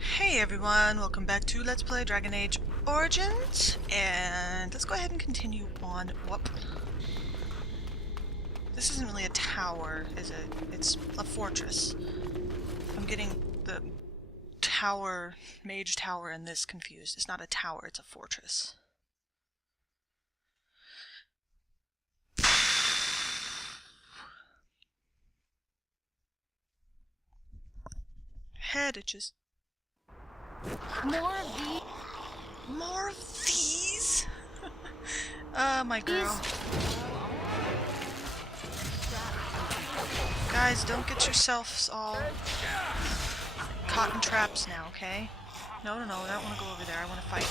Hey everyone, welcome back to Let's Play Dragon Age Origins, and let's go ahead and continue on. Whoop. This isn't really a tower, is it? It's a fortress. I'm getting the tower, mage tower, and this confused. It's not a tower, it's a fortress. Head itches. More of these. More of these? My girl. Guys, don't get yourselves all caught in traps now, okay? No, I don't want to go over there. I want to fight.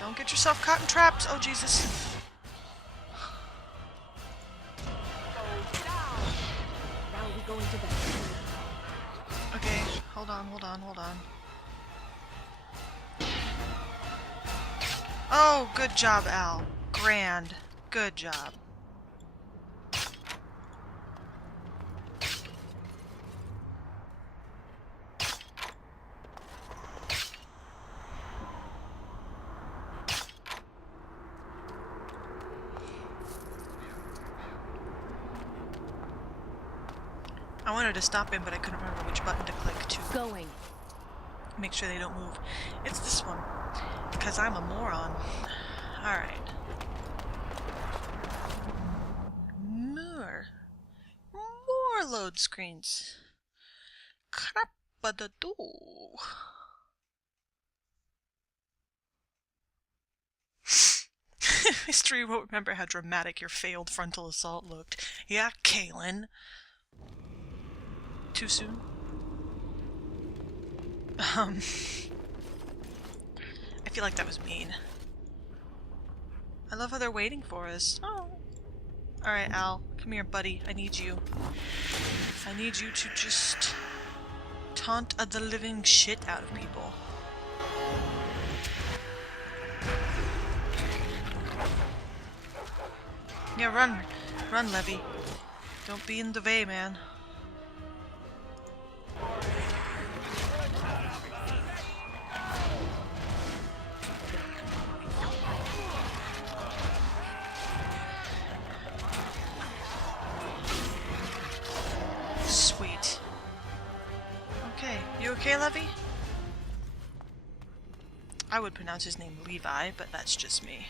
Don't get yourself caught in traps. Oh, Jesus. Now we go into bed. Okay, hold on. Oh, good job, Al. Grand. Good job. I wanted to stop him, but I couldn't remember which button to click to make sure they don't move. It's this one, because I'm a moron. Alright. More load screens. Crap-a-da-doo. History won't remember how dramatic your failed frontal assault looked. Yeah, Kaylin. Too soon? I feel like that was mean. I love how they're waiting for us. Oh. Alright, Al. Come here, buddy. I need you. I need you to just taunt the living shit out of people. Yeah, run. Run, Levy. Don't be in the way, man. Sweet. Okay, you okay, Levy? I would pronounce his name Levi, but that's just me.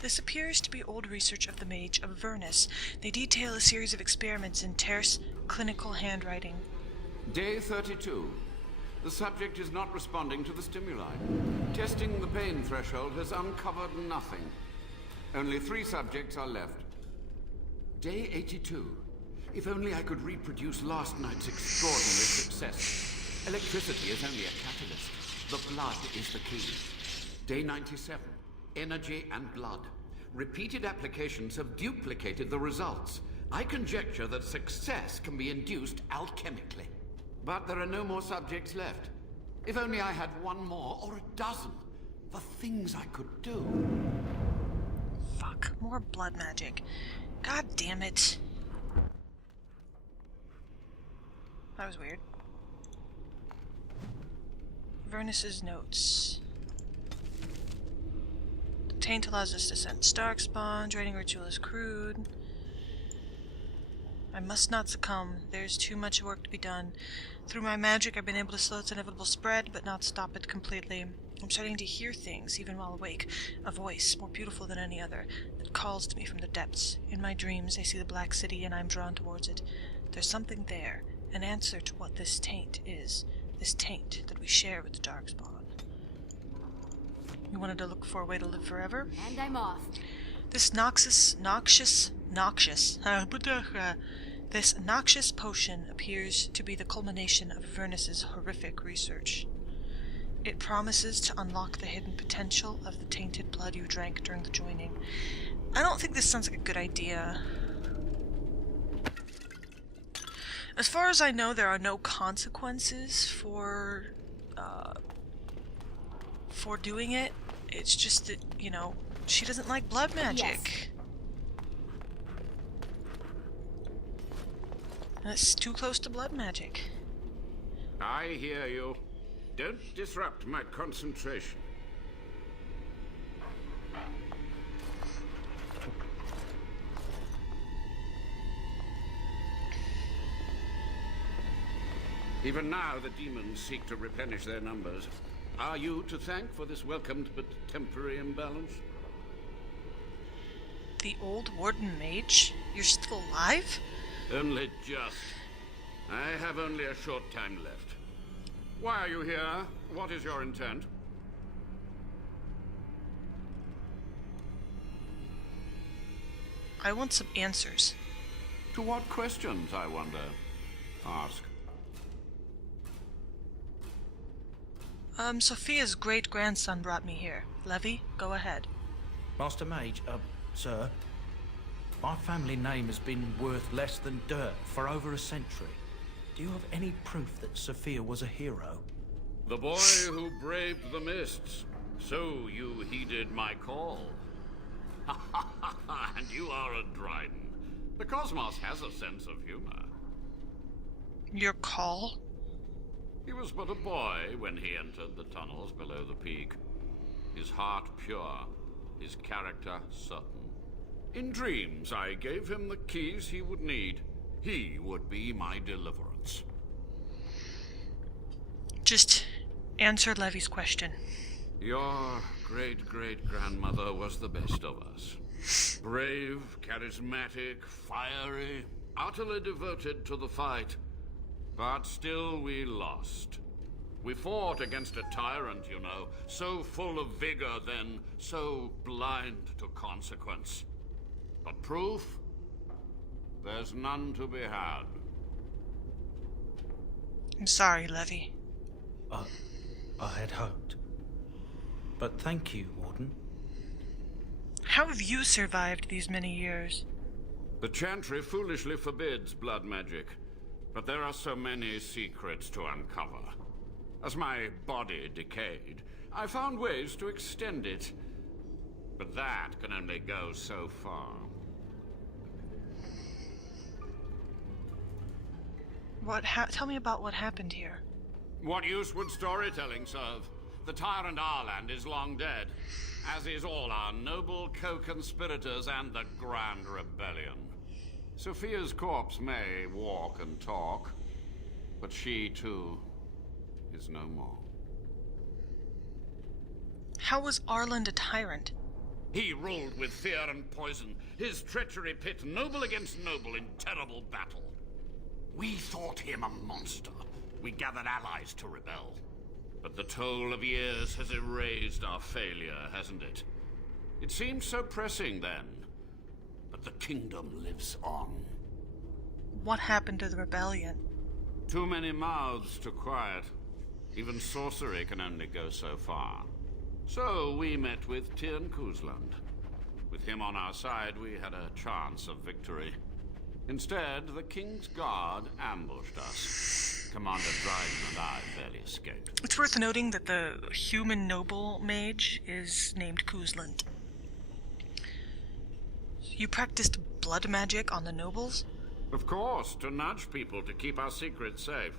This appears to be old research of the Mage of Avernus. They detail a series of experiments in terse, clinical handwriting. Day 32. The subject is not responding to the stimuli. Testing the pain threshold has uncovered nothing. Only 3 subjects are left. Day 82. If only I could reproduce last night's extraordinary success. Electricity is only a catalyst. The blood is the key. Day 97. Energy and blood. Repeated applications have duplicated the results. I conjecture that success can be induced alchemically. But there are no more subjects left. If only I had 1 more or a dozen. The things I could do. Fuck, more blood magic. God damn it. That was weird. Avernus's notes. The taint allows us to sense darkspawn. Draining ritual is crude. I must not succumb. There's too much work to be done. Through my magic, I've been able to slow its inevitable spread, but not stop it completely. I'm starting to hear things, even while awake. A voice, more beautiful than any other, that calls to me from the depths. In my dreams, I see the Black City, and I'm drawn towards it. There's something there, an answer to what this taint is. This taint that we share with the Darkspawn. You wanted to look for a way to live forever? And I'm off. This this noxious potion appears to be the culmination of Avernus's horrific research. It promises to unlock the hidden potential of the tainted blood you drank during the joining. I don't think this sounds like a good idea. As far as I know, there are no consequences for doing it. It's just that, you know, she doesn't like blood magic. Yes. That's too close to blood magic. I hear you. Don't disrupt my concentration. Even now, the demons seek to replenish their numbers. Are you to thank for this welcomed but temporary imbalance? The old warden mage? You're still alive? Only just. I have only a short time left. Why are you here? What is your intent? I want some answers. To what questions, I wonder? Ask. Sophia's great-grandson brought me here. Levy, go ahead. Master Mage, sir, my family name has been worth less than dirt for over a century. Do you have any proof that Sophia was a hero? The boy who braved the mists. So you heeded my call. And you are a Dryden. The cosmos has a sense of humor. Your call? He was but a boy when he entered the tunnels below the peak. His heart pure, his character certain. In dreams, I gave him the keys he would need. He would be my deliverance. Just answer Levy's question. Your great-great-grandmother was the best of us. Brave, charismatic, fiery, utterly devoted to the fight. But still we lost. We fought against a tyrant, you know, so full of vigor then, so blind to consequence. But proof? There's none to be had. I'm sorry, Levy. I had hoped. But thank you, Warden. How have you survived these many years? The Chantry foolishly forbids blood magic. But there are so many secrets to uncover. As my body decayed, I found ways to extend it. But that can only go so far. Tell me about what happened here. What use would storytelling serve? The tyrant Arland is long dead, as is all our noble co-conspirators and the Grand Rebellion. Sophia's corpse may walk and talk, but she, too, is no more. How was Arland a tyrant? He ruled with fear and poison, his treachery pit noble against noble in terrible battle. We thought him a monster. We gathered allies to rebel. But the toll of years has erased our failure, hasn't it? It seemed so pressing then. But the kingdom lives on. What happened to the rebellion? Too many mouths to quiet. Even sorcery can only go so far. So we met with Tyrn Kuzland. With him on our side, we had a chance of victory. Instead, the King's Guard ambushed us. Commander Dryden and I barely escaped. It's worth noting that the human noble mage is named Kuzland. You practiced blood magic on the nobles? Of course, to nudge people to keep our secrets safe.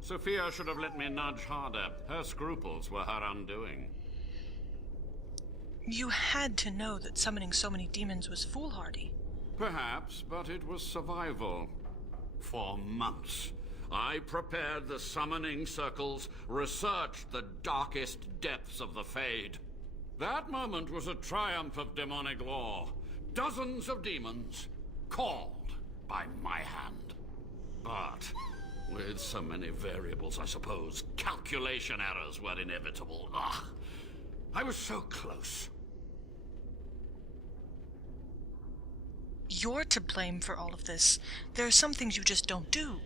Sophia should have let me nudge harder. Her scruples were her undoing. You had to know that summoning so many demons was foolhardy. Perhaps, but it was survival. For months, I prepared the summoning circles, researched the darkest depths of the Fade. That moment was a triumph of demonic law. Dozens of demons, called by my hand. But with so many variables, I suppose, calculation errors were inevitable. Ugh. I was so close. You're to blame for all of this. There are some things you just don't do.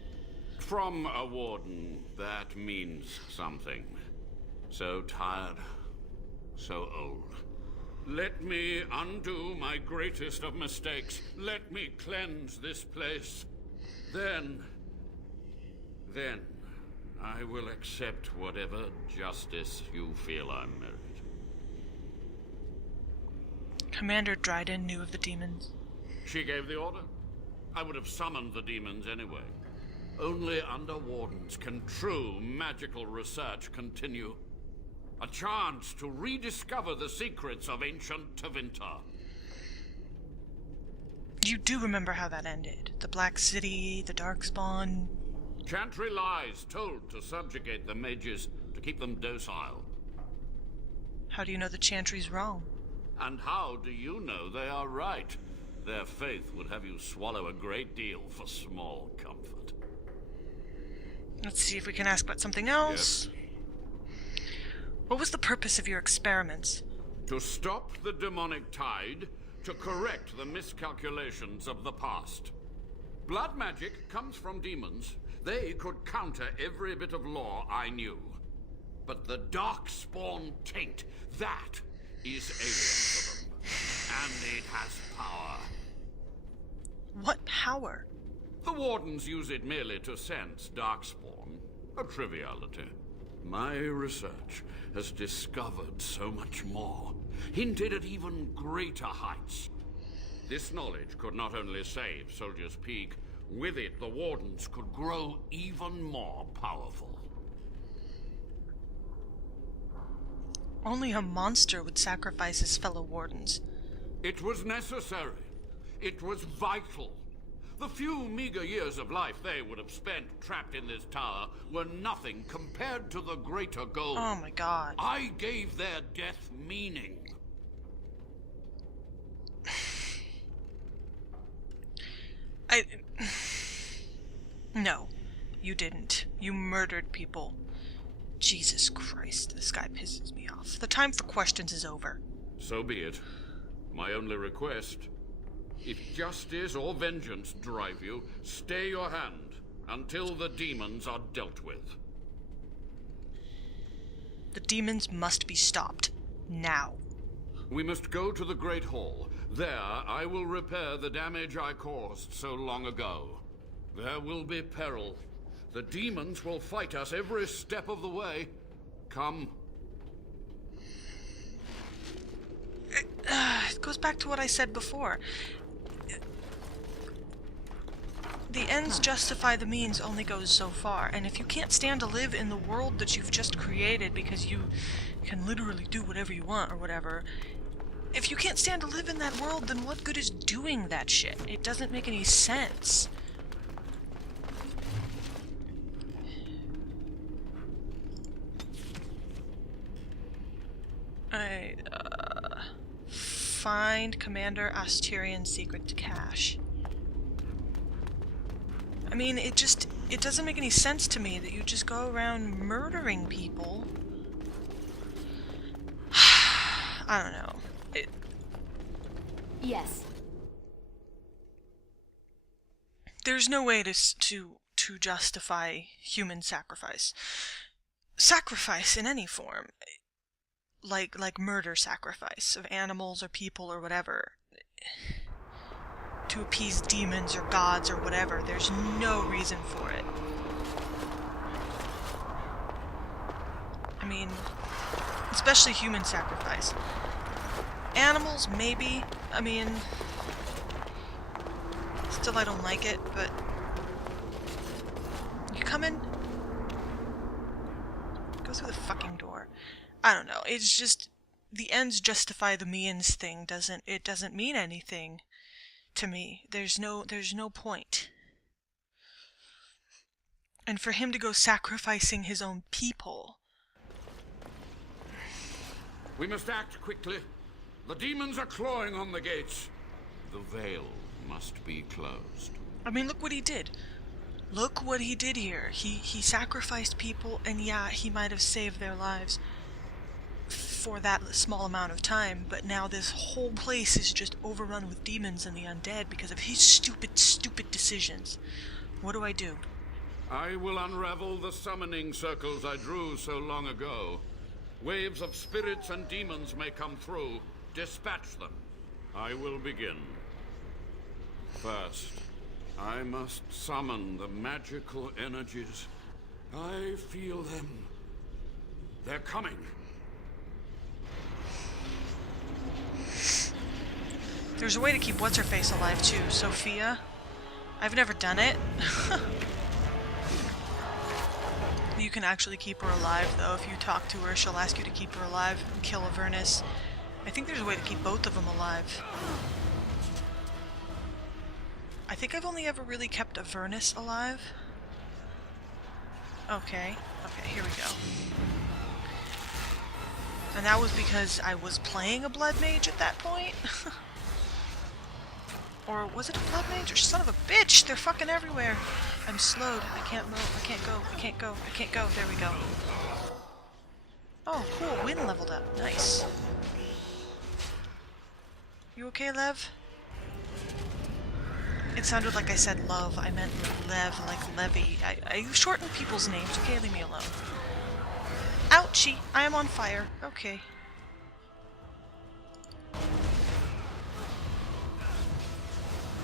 From a warden, that means something. So tired, so old. Let me undo my greatest of mistakes. Let me cleanse this place. Then I will accept whatever justice you feel I merit. Commander Dryden knew of the demons. She gave the order. I would have summoned the demons anyway. Only under Wardens can true magical research continue. A chance to rediscover the secrets of ancient Tevinter. You do remember how that ended? The Black City, the Darkspawn. Chantry lies told to subjugate the mages, to keep them docile. How do you know the Chantry's wrong? And how do you know they are right? Their faith would have you swallow a great deal for small comfort. Let's see if we can ask about something else. Yes. What was the purpose of your experiments? To stop the demonic tide, to correct the miscalculations of the past. Blood magic comes from demons. They could counter every bit of law I knew. But the Darkspawn taint, that is alien to them. And it has power. What power? The Wardens use it merely to sense Darkspawn. A triviality. My research has discovered so much more, hinted at even greater heights. This knowledge could not only save Soldier's Peak, with it the Wardens could grow even more powerful. Only a monster would sacrifice his fellow Wardens. It was necessary. It was vital. The few meager years of life they would have spent trapped in this tower were nothing compared to the greater goal. Oh my god. I gave their death meaning. No, you didn't. You murdered people. Jesus Christ, this guy pisses me off. The time for questions is over. So be it. My only request, if justice or vengeance drive you, stay your hand until the demons are dealt with. The demons must be stopped. Now. We must go to the Great Hall. There, I will repair the damage I caused so long ago. There will be peril. The demons will fight us every step of the way. Come. It goes back to what I said before. The ends justify the means only goes so far, and if you can't stand to live in the world that you've just created because you can literally do whatever you want or whatever, if you can't stand to live in that world, then what good is doing that shit? It doesn't make any sense. Find Commander Asterian's secret cache. I mean, it doesn't make any sense to me that you just go around murdering people. I don't know. Yes. There's no way to justify human sacrifice. Sacrifice in any form. Like murder sacrifice of animals or people or whatever. To appease demons or gods or whatever. There's no reason for it. I mean, especially human sacrifice. Animals, maybe. I mean, still I don't like it, but... You coming? Go through the fucking door. I don't know, it's just... The ends justify the means thing doesn't mean anything to me. There's no point. And for him to go sacrificing his own people... We must act quickly. The demons are clawing on the gates. The veil must be closed. I mean, look what he did. Look what he did here. He sacrificed people, and yeah, he might have saved their lives for that small amount of time, but now this whole place is just overrun with demons and the undead because of his stupid decisions. What do I do? I will unravel the summoning circles I drew so long ago. Waves of spirits and demons may come through. Dispatch them. I will begin. First, I must summon the magical energies. I feel them. They're coming. There's a way to keep What's-Her-Face alive too, Sophia. I've never done it. you can actually keep her alive, though. If you talk to her, she'll ask you to keep her alive and kill Avernus. I think there's a way to keep both of them alive. I think I've only ever really kept Avernus alive. Okay. Okay, here we go. And that was because I was playing a Blood Mage at that point. Or was it a Blood Mage? Or son of a bitch! They're fucking everywhere! I'm slowed. I can't move. I can't go. I can't go. I can't go. There we go. Oh, cool. Wind leveled up. Nice. You okay, Lev? It sounded like I said love. I meant Lev, like Levy. I shorten people's names. Okay, leave me alone. Ouchie! I am on fire. Okay.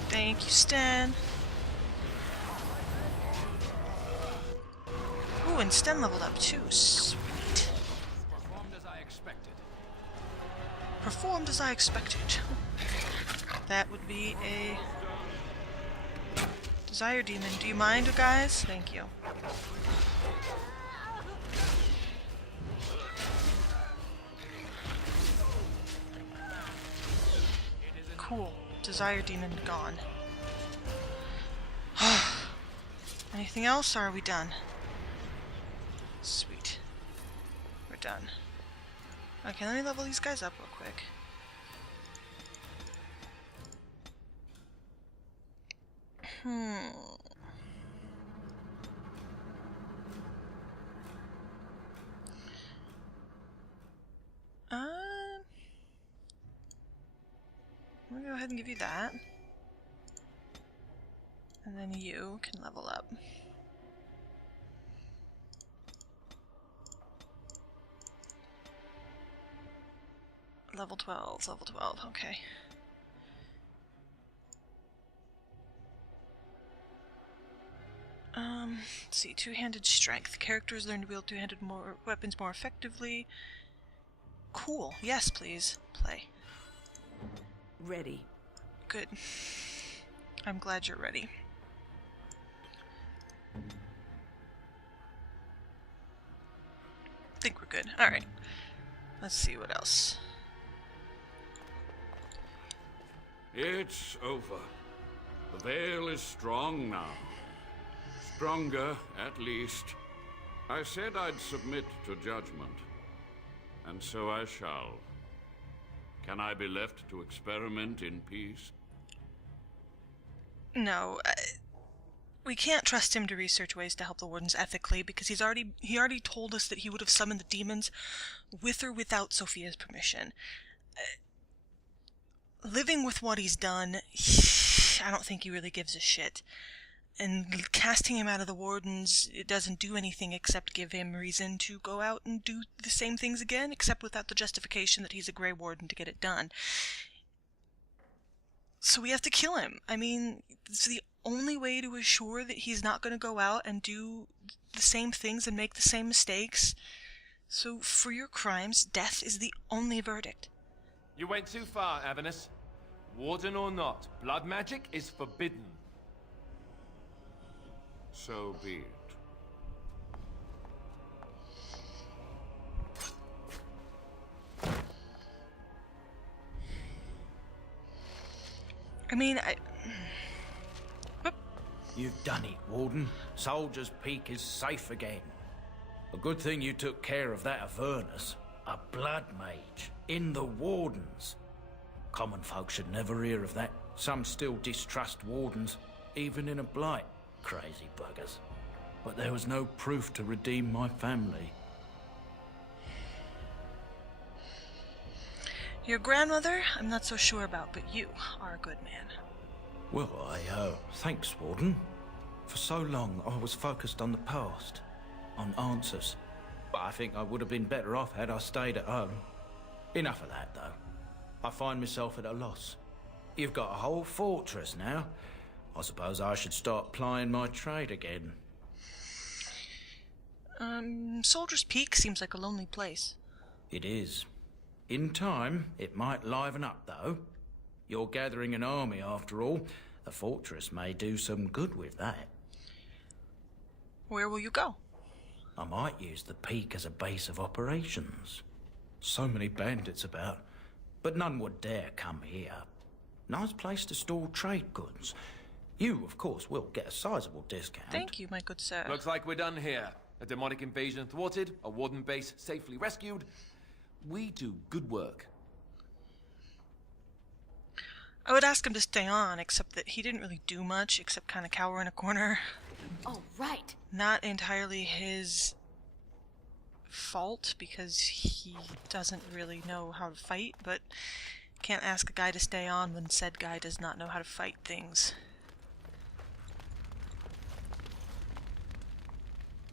Thank you, Sten. Ooh, and Sten leveled up too. Sweet. Performed as I expected. Performed as I expected. That would be a Desire Demon. Do you mind, guys? Thank you. Cool. Desire Demon gone. Anything else, or are we done? Sweet. We're done. Okay, let me level these guys up real quick. I'm gonna go ahead and give you that. And then you can level up. Level 12, level 12, okay. Let's see, two-handed strength. Characters learn to wield two-handed weapons more effectively. Cool, yes please. Play. Ready. Good. I'm glad you're ready. Think we're good. Alright. Let's see what else. It's over. The veil is strong now. Stronger, at least. I said I'd submit to judgment. And so I shall. Can I be left to experiment in peace? No, we can't trust him to research ways to help the Wardens ethically, because he already told us that he would have summoned the demons with or without Sophia's permission. Living with what he's done, I don't think he really gives a shit. And casting him out of the Wardens, it doesn't do anything except give him reason to go out and do the same things again, except without the justification that he's a Grey Warden to get it done. So we have to kill him. I mean, it's the only way to assure that he's not going to go out and do the same things and make the same mistakes. So for your crimes, death is the only verdict. You went too far, Avernus. Warden or not, blood magic is forbidden. So be it. I mean, You've done it, Warden. Soldier's Peak is safe again. A good thing you took care of that Avernus. A blood mage. In the Wardens. Common folk should never hear of that. Some still distrust Wardens, even in a blight. Crazy buggers. But there was no proof to redeem my family. your grandmother, I'm not so sure about, but you are a good man. Well, thanks, Warden. For so long, I was focused on the past, on answers. But I think I would have been better off had I stayed at home. Enough of that, though. I find myself at a loss. You've got a whole fortress now. I suppose I should start plying my trade again. Soldier's Peak seems like a lonely place. It is. In time, it might liven up, though. You're gathering an army, after all. A fortress may do some good with that. Where will you go? I might use the peak as a base of operations. So many bandits about, but none would dare come here. Nice place to store trade goods. You, of course, will get a sizable discount. Thank you, my good sir. Looks like we're done here. A demonic invasion thwarted, a warden base safely rescued. We do good work. I would ask him to stay on, except that he didn't really do much, except kind of cower in a corner. All right. Not entirely his fault, because he doesn't really know how to fight, but can't ask a guy to stay on when said guy does not know how to fight things.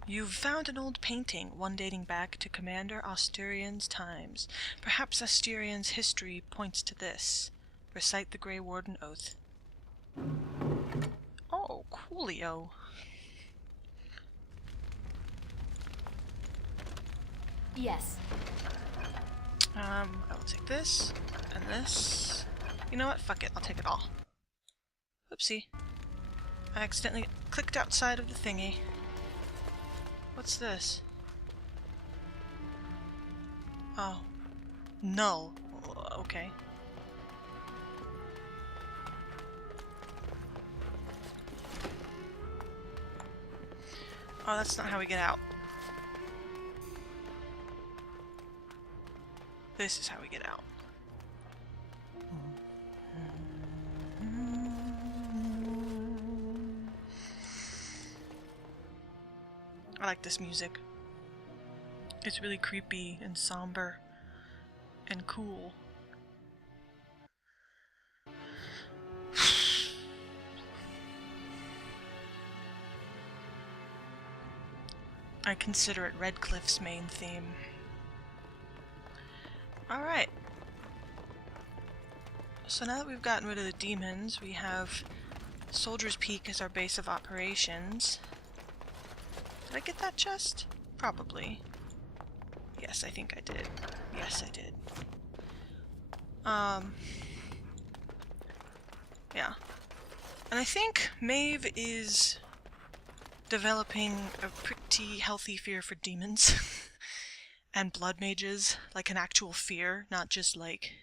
You've found an old painting, one dating back to Commander Asturian's times. Perhaps Asturian's history points to this. Recite the Grey Warden Oath. Oh, coolio. Yes. I will take this, and this. You know what? Fuck it, I'll take it all. Oopsie. I accidentally clicked outside of the thingy. What's this? Oh. Null. Okay. Oh, that's not how we get out. This is how we get out. I like this music. It's really creepy and somber and cool. I consider it Redcliffe's main theme. Alright. So now that we've gotten rid of the demons, we have Soldier's Peak as our base of operations. Did I get that chest? Probably. Yes, I think I did. Yes, I did. Yeah. And I think Maeve is developing a pretty healthy fear for demons and blood mages, like an actual fear, not just like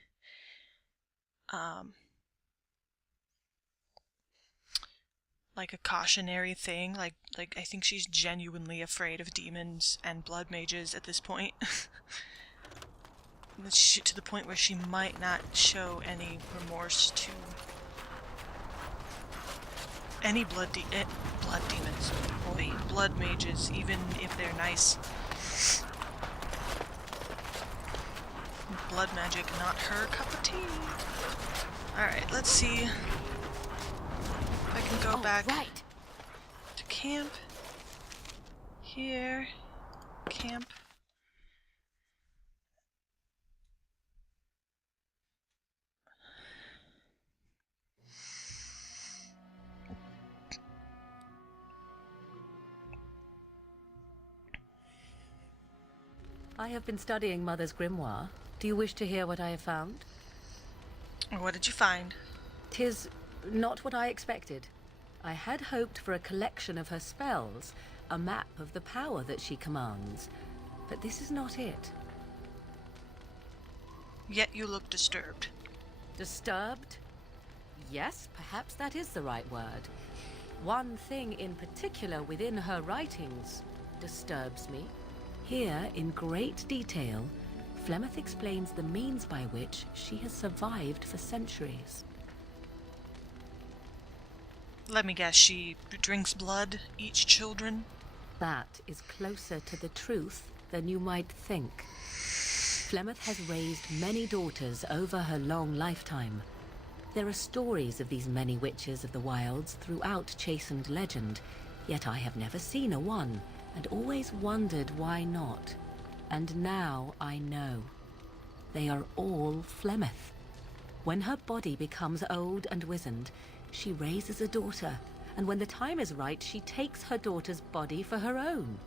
like a cautionary thing. Like I think she's genuinely afraid of demons and blood mages at this point. To the point where she might not show any remorse to any blood demons, boy, blood mages, even if they're nice. Blood magic, not her cup of tea. Alright, let's see if I can go back to camp. Here. Camp. I have been studying Mother's grimoire. Do you wish to hear what I have found? What did you find? 'Tis not what I expected. I had hoped for a collection of her spells, a map of the power that she commands. But this is not it. Yet you look disturbed. Disturbed? Yes, perhaps that is the right word. One thing in particular within her writings disturbs me. Here, in great detail, Flemeth explains the means by which she has survived for centuries. Let me guess, she drinks blood, eats children? That is closer to the truth than you might think. Flemeth has raised many daughters over her long lifetime. There are stories of these many witches of the wilds throughout chastened legend, yet I have never seen a one, and always wondered why not. And now I know. They are all Flemeth. When her body becomes old and wizened, she raises a daughter, and when the time is right, she takes her daughter's body for her own.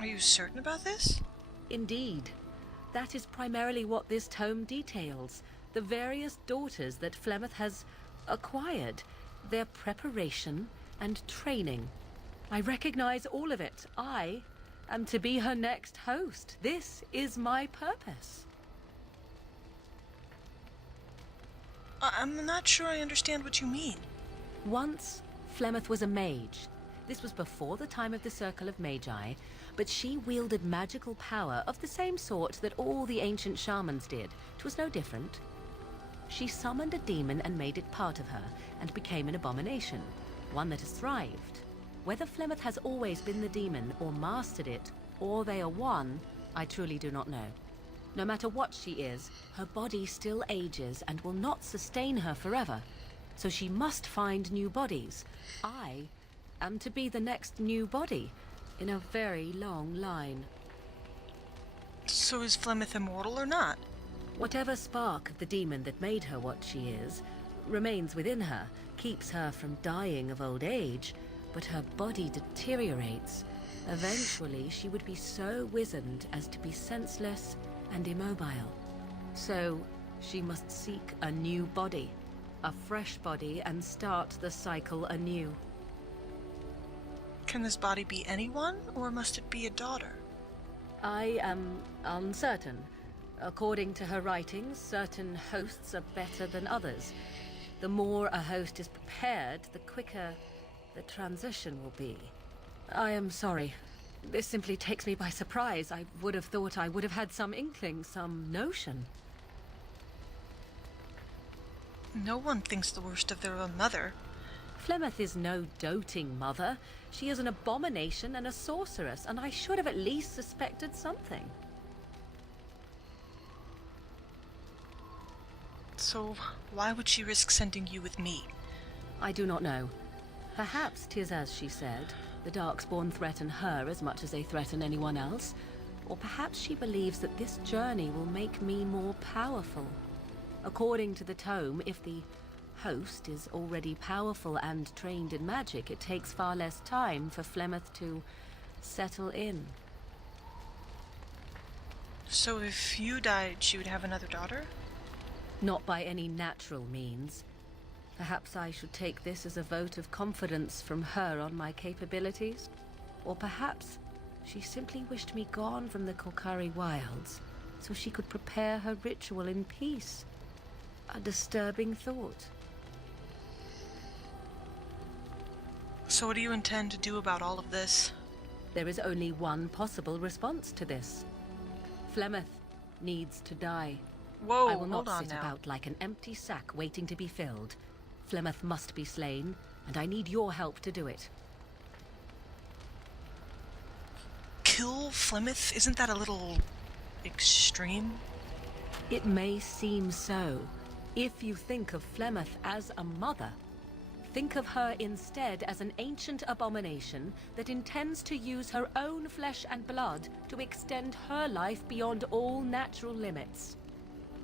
Are you certain about this? Indeed. That is primarily what this tome details. The various daughters that Flemeth has acquired, their preparation and training. I recognize all of it. I am to be her next host. This is my purpose. I'm not sure I understand what you mean. Once, Flemeth was a mage. This was before the time of the Circle of Magi, but she wielded magical power of the same sort that all the ancient shamans did. It was no different. She summoned a demon and made it part of her, and became an abomination, one that has thrived. Whether Flemeth has always been the demon, or mastered it, or they are one, I truly do not know. No matter what she is, her body still ages and will not sustain her forever. So she must find new bodies. I am to be the next new body in a very long line. So is Flemeth immortal or not? Whatever spark of the demon that made her what she is remains within her, keeps her from dying of old age, but her body deteriorates. Eventually, she would be so wizened as to be senseless and immobile. So, she must seek a new body, a fresh body, and start the cycle anew. Can this body be anyone, or must it be a daughter? I am uncertain. According to her writings, certain hosts are better than others. The more a host is prepared, the quicker the transition will be. I am sorry. This simply takes me by surprise. I would have thought I would have had some inkling, some notion. No one thinks the worst of their own mother. Flemeth is no doting mother. She is an abomination and a sorceress, and I should have at least suspected something. So, why would she risk sending you with me? I do not know. Perhaps 'tis as she said. The Darkspawn threaten her as much as they threaten anyone else. Or perhaps she believes that this journey will make me more powerful. According to the tome, if the host is already powerful and trained in magic, it takes far less time for Flemeth to settle in. So if you died, she would have another daughter? Not by any natural means. Perhaps I should take this as a vote of confidence from her on my capabilities. Or perhaps she simply wished me gone from the Korkari wilds, so she could prepare her ritual in peace. A disturbing thought. So what do you intend to do about all of this? There is only one possible response to this. Flemeth needs to die. Whoa, I will not hold on sit now. about like an empty sack waiting to be filled. Flemeth must be slain, and I need your help to do it. Kill Flemeth? Isn't that a little extreme? It may seem so. If you think of Flemeth as a mother, think of her instead as an ancient abomination that intends to use her own flesh and blood to extend her life beyond all natural limits.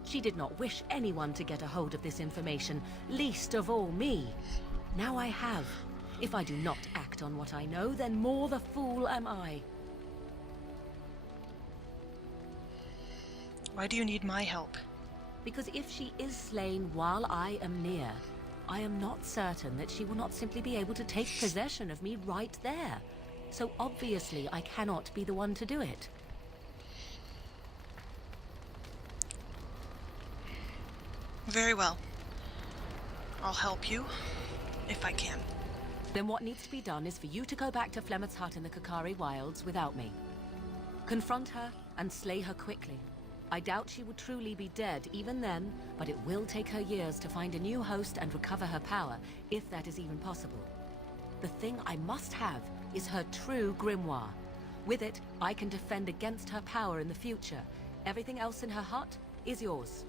She did not wish anyone to get a hold of this information, least of all me. Now I have. If I do not act on what I know, then more the fool am I. Why do you need my help? Because if she is slain while I am near, I am not certain that she will not simply be able to take possession of me right there. So obviously I cannot be the one to do it. Very well. I'll help you, if I can. Then what needs to be done is for you to go back to Flemeth's hut in the Korkari wilds without me. Confront her and slay her quickly. I doubt she will truly be dead even then, but it will take her years to find a new host and recover her power, if that is even possible. The thing I must have is her true grimoire. With it, I can defend against her power in the future. Everything else in her hut is yours.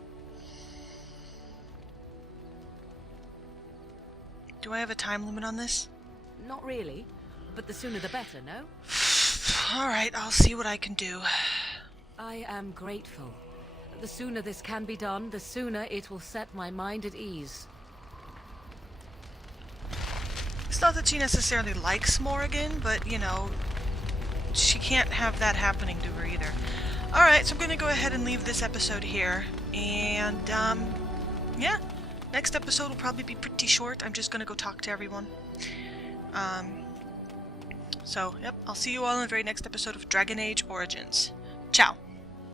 Do I have a time limit on this? Not really, but the sooner the better, no? Alright, I'll see what I can do. I am grateful. The sooner this can be done, the sooner it will set my mind at ease. It's not that she necessarily likes Morrigan, but, you know, she can't have that happening to her either. Alright, so I'm gonna go ahead and leave this episode here. And, yeah. Next episode will probably be pretty short. I'm just gonna go talk to everyone. So, yep, I'll see you all in the very next episode of Dragon Age Origins. Ciao!